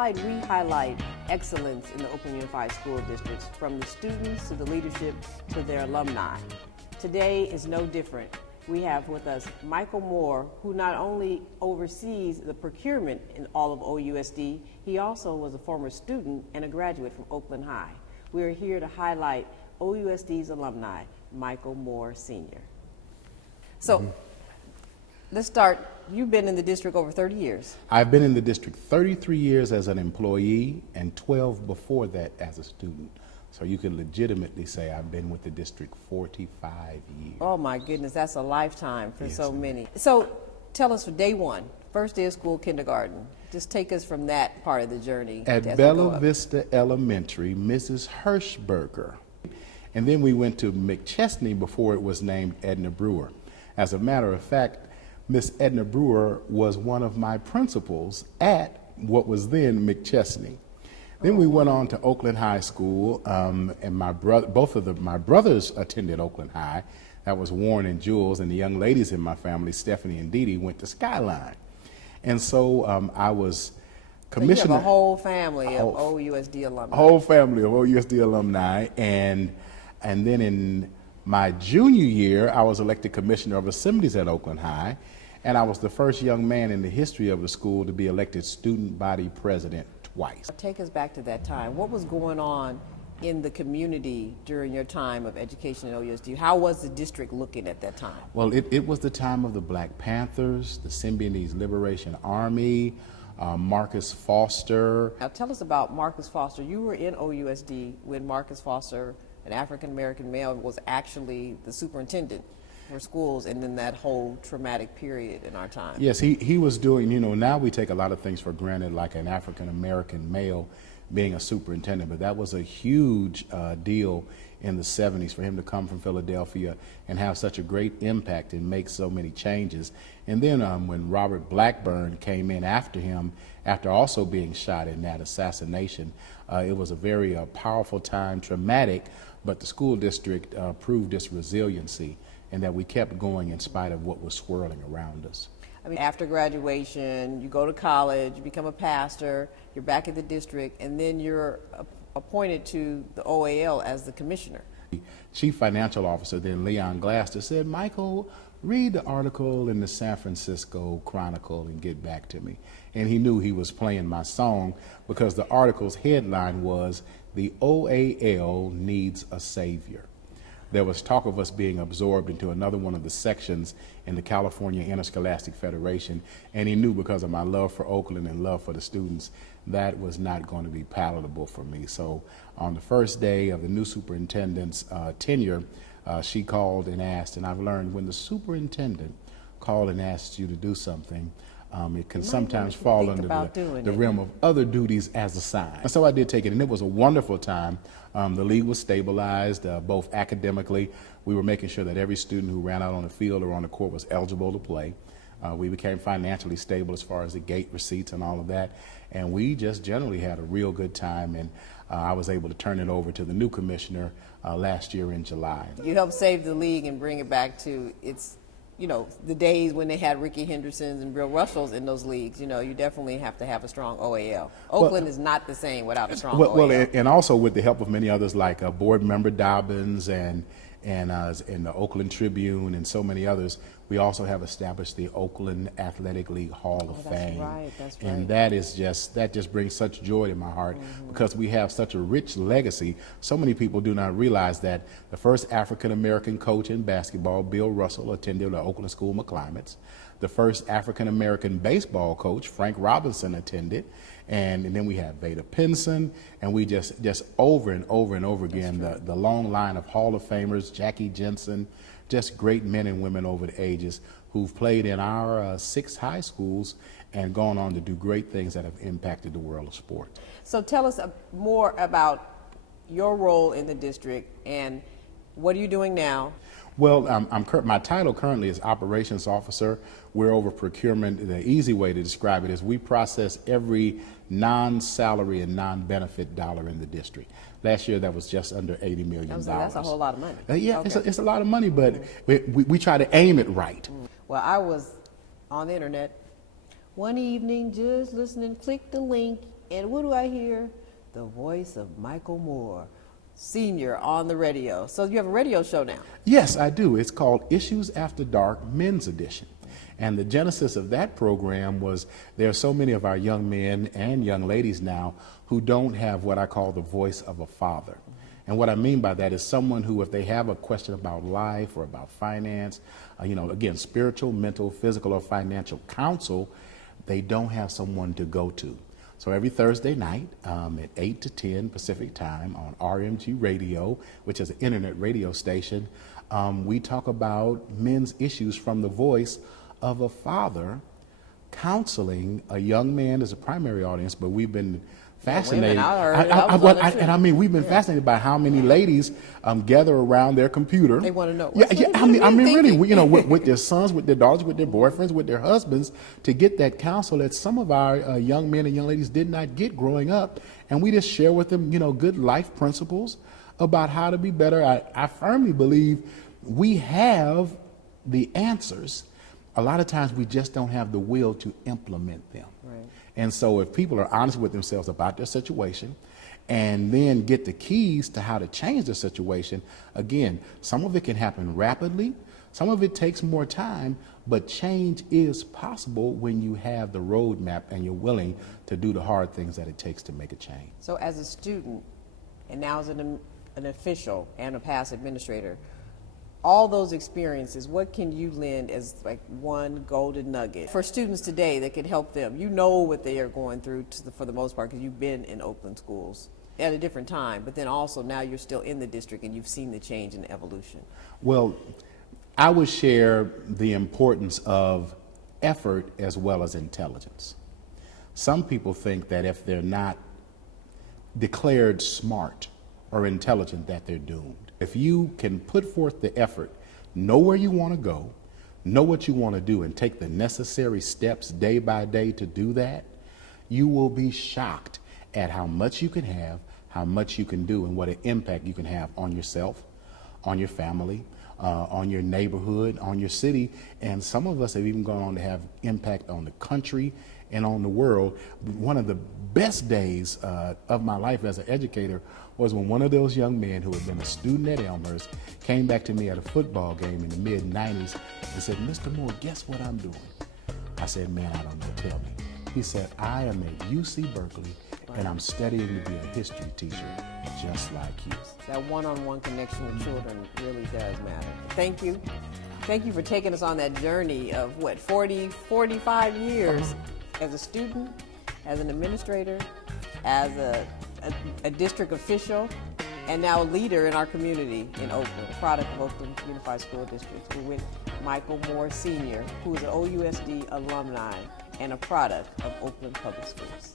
Spotlight, we highlight excellence in the Oakland Unified School Districts, from the students to the leadership to their alumni. Today is no different. We have with us Michael Moore, who not only oversees the procurement in all of OUSD, he also was a former student and a graduate from Oakland High. We are here to highlight OUSD's alumni, Michael Moore Sr. So, let's start. You've been in the district over 30 years. I've been in the district 33 years as an employee and 12 before that as a student. So you can legitimately say I've been with the district 45 years. Oh my goodness, that's a lifetime for Yes, so ma'am. many. So tell us for day one, first day of school, kindergarten. Just take us from that part of the journey. At as we go Bella up. Vista Elementary, Mrs. Hirschberger. And then we went to McChesney before it was named Edna Brewer. As a matter of fact, Miss Edna Brewer was one of my principals at what was then McChesney. Then we went on to Oakland High School, and both of my brothers attended Oakland High. That was Warren and Jules, and the young ladies in my family, Stephanie and Dee Dee, went to Skyline. And so I was commissioner. So you have a whole family of OUSD alumni. Whole family of OUSD alumni, and then in my junior year, I was elected commissioner of assemblies at Oakland High, and I was the first young man in the history of the school to be elected student body president twice. Take us back to that time. What was going on in the community during your time of education at OUSD? How was the district looking at that time? Well, it was the time of the Black Panthers, the Symbionese Liberation Army, Marcus Foster. Now tell us about Marcus Foster. You were in OUSD when Marcus Foster, an African-American male, was actually the superintendent for schools, and then that whole traumatic period in our time. Yes, he was doing, now we take a lot of things for granted, like an African-American male being a superintendent, but that was a huge deal in the 70s for him to come from Philadelphia and have such a great impact and make so many changes. And then when Robert Blackburn came in after him, after also being shot in that assassination, it was a very powerful time, traumatic, but the school district proved its resiliency and that we kept going in spite of what was swirling around us. I mean, after graduation, you go to college, you become a pastor, you're back at the district, and then you're appointed to the OAL as the commissioner. Chief Financial Officer then, Leon Glaster, said, "Michael, read the article in the San Francisco Chronicle and get back to me." And he knew he was playing my song because the article's headline was, "The OAL Needs a Savior." There was talk of us being absorbed into another one of the sections in the California Interscholastic Federation, and he knew because of my love for Oakland and love for the students, that was not going to be palatable for me. So on the first day of the new superintendent's tenure, she called and asked, and I've learned when the superintendent called and asks you to do something, it can sometimes fall under the realm of other duties as assigned. And so I did take it, and it was a wonderful time. The league was stabilized, both academically. We were making sure that every student who ran out on the field or on the court was eligible to play. We became financially stable as far as the gate receipts and all of that. And we just generally had a real good time, and I was able to turn it over to the new commissioner last year in July. You helped save the league and bring it back to its the days when they had Ricky Hendersons and Bill Russells in those leagues. You definitely have to have a strong OAL. Oakland is not the same without a strong OAL. Well, and also with the help of many others like board member Dobbins and the Oakland Tribune and so many others, we also have established the Oakland Athletic League Hall of Fame. That's right. And that just brings such joy to my heart because we have such a rich legacy. So many people do not realize that the first African-American coach in basketball, Bill Russell, attended the Oakland School of Climates. The first African-American baseball coach, Frank Robinson, attended. And then we have Veda Pinson, and we just over and over and over again, the long line of Hall of Famers, Jackie Jensen, just great men and women over the ages who've played in our 6 high schools and gone on to do great things that have impacted the world of sport. So tell us more about your role in the district and what are you doing now? Well, my title currently is Operations Officer. We're over procurement. The easy way to describe it is we process every non-salary and non-benefit dollar in the district. Last year, that was just under $80 million. That's a whole lot of money. Yeah, okay. it's a lot of money, but we try to aim it right. Well, I was on the internet one evening just listening, click the link, And what do I hear? The voice of Michael Moore, Sr. on the radio. So you have a radio show now. Yes, I do. It's called Issues After Dark Men's Edition. And the genesis of that program was there are so many of our young men and young ladies now who don't have what I call the voice of a father. And what I mean by that is someone who, if they have a question about life or about finance, again, spiritual, mental, physical, or financial counsel, they don't have someone to go to. So every Thursday night at 8 to 10 Pacific time on RMG Radio, which is an internet radio station, we talk about men's issues from the voice of a father counseling a young man as a primary audience, but we've been fascinated. We've been fascinated by how many ladies gather around their computer. They want to know. Really, with their sons, with their daughters, with their boyfriends, with their husbands, to get that counsel that some of our young men and young ladies did not get growing up, and we just share with them, good life principles about how to be better. I firmly believe we have the answers. A lot of times we just don't have the will to implement them. Right. And so if people are honest with themselves about their situation and then get the keys to how to change the situation, again, some of it can happen rapidly, some of it takes more time, but change is possible when you have the roadmap and you're willing to do the hard things that it takes to make a change. So as a student, and now as an official and a past administrator, all those experiences, what can you lend as like one golden nugget for students today that could help them? You know what they are going through for the most part because you've been in Oakland schools at a different time, but then also now you're still in the district and you've seen the change and the evolution. Well, I would share the importance of effort as well as intelligence. Some people think that if they're not declared smart or intelligent that they're doomed. If you can put forth the effort, know where you want to go, know what you want to do, and take the necessary steps day by day to do that, you will be shocked at how much you can have, how much you can do, and what an impact you can have on yourself, on your family, on your neighborhood, on your city, and some of us have even gone on to have impact on the country and on the world. One of the best days of my life as an educator was when one of those young men who had been a student at Elmhurst came back to me at a football game in the mid-90s and said, "Mr. Moore, guess what I'm doing?" I said, "Man, I don't know, tell me." He said, "I am at UC Berkeley and I'm studying to be a history teacher just like you." That one-on-one connection with children really does matter. Thank you. Thank you for taking us on that journey of 45 years as a student, as an administrator, as a district official, and now a leader in our community in Oakland, a product of Oakland Unified School District. We're with Michael Moore Sr., who is an OUSD alumni and a product of Oakland Public Schools.